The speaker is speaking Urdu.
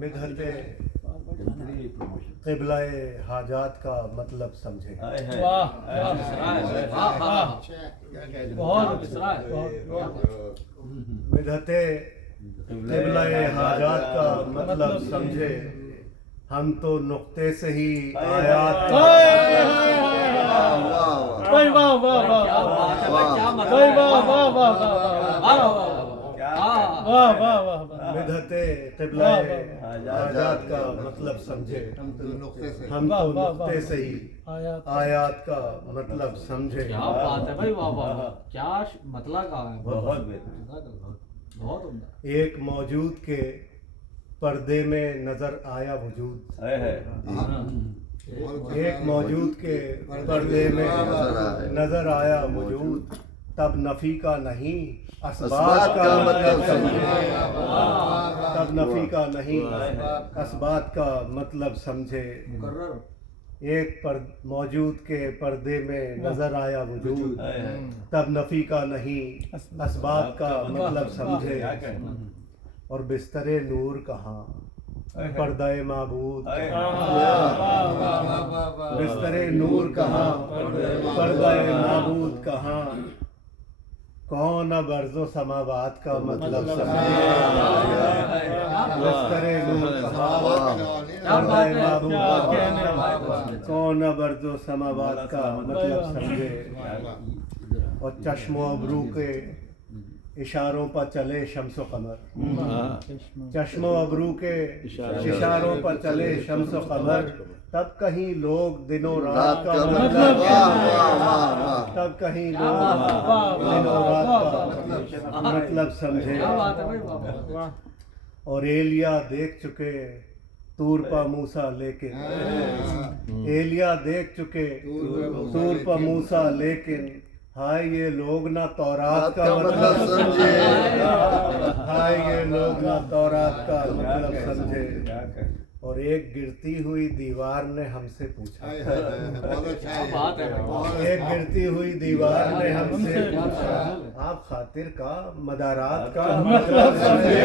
مدحت قبلہ حاجات کا مطلب سمجھے. واہ بہت مدحت قبلہ حاجات کا مطلب سمجھے. ہم تو نقطے سے ہی آیات مدحت قبلہ حاجات کا مطلب سمجھے. ہم تو نقطے سے ہی آیات کا مطلب سمجھے. کیا بات ہے بھائی، واہ واہ واہ، کیا مطلب کہا ہے. بہت بہتر. بہت عمدہ. ایک موجود کے پردے میں نظر آیا وجود. ایک موجود کے پردے میں نظر آیا وجود. تب نفی کا نہیں اسبات کا مطلب سمجھے. تب نفی کا نہیں اسبات کا مطلب سمجھے. ایک موجود کے پردے میں نظر آیا وجود. تب نفی کا نہیں اسبات کا مطلب سمجھے. اور بستر نور کہاں پردہ معبود. بستر نور کہاں پردہ معبود کہاں. کون اب ارض و سماوات کا مطلب سمجھے. بستر نور کہاں پردہ معبود کہاں. کون اب ارض و سماوات کا مطلب سمجھے. اور چشم و ابرو کے اشاروں پر چلے شمس و قمر. چشم و ابرو کے اشاروں پر چلے شمس و قمر. تب کہیں لوگ دن و رات کا مطلب تب کہیں لوگ دن و رات کا مطلب سمجھے. اور ایلیا دیکھ چکے طور پا موسیٰ لیکن ایلیا دیکھ چکے طور پا موسیٰ لیکن. ہائے یہ لوگ نہ تورات کا مطلب سمجھے. ہائے یہ لوگ نہ تورات کا مطلب سمجھے. اور ایک گرتی ہوئی دیوار نے ہم سے پوچھا. ایک گرتی ہوئی دیوار نے ہم سے پوچھا آپ خاطر کا مدارات کا مطلب سمجھے.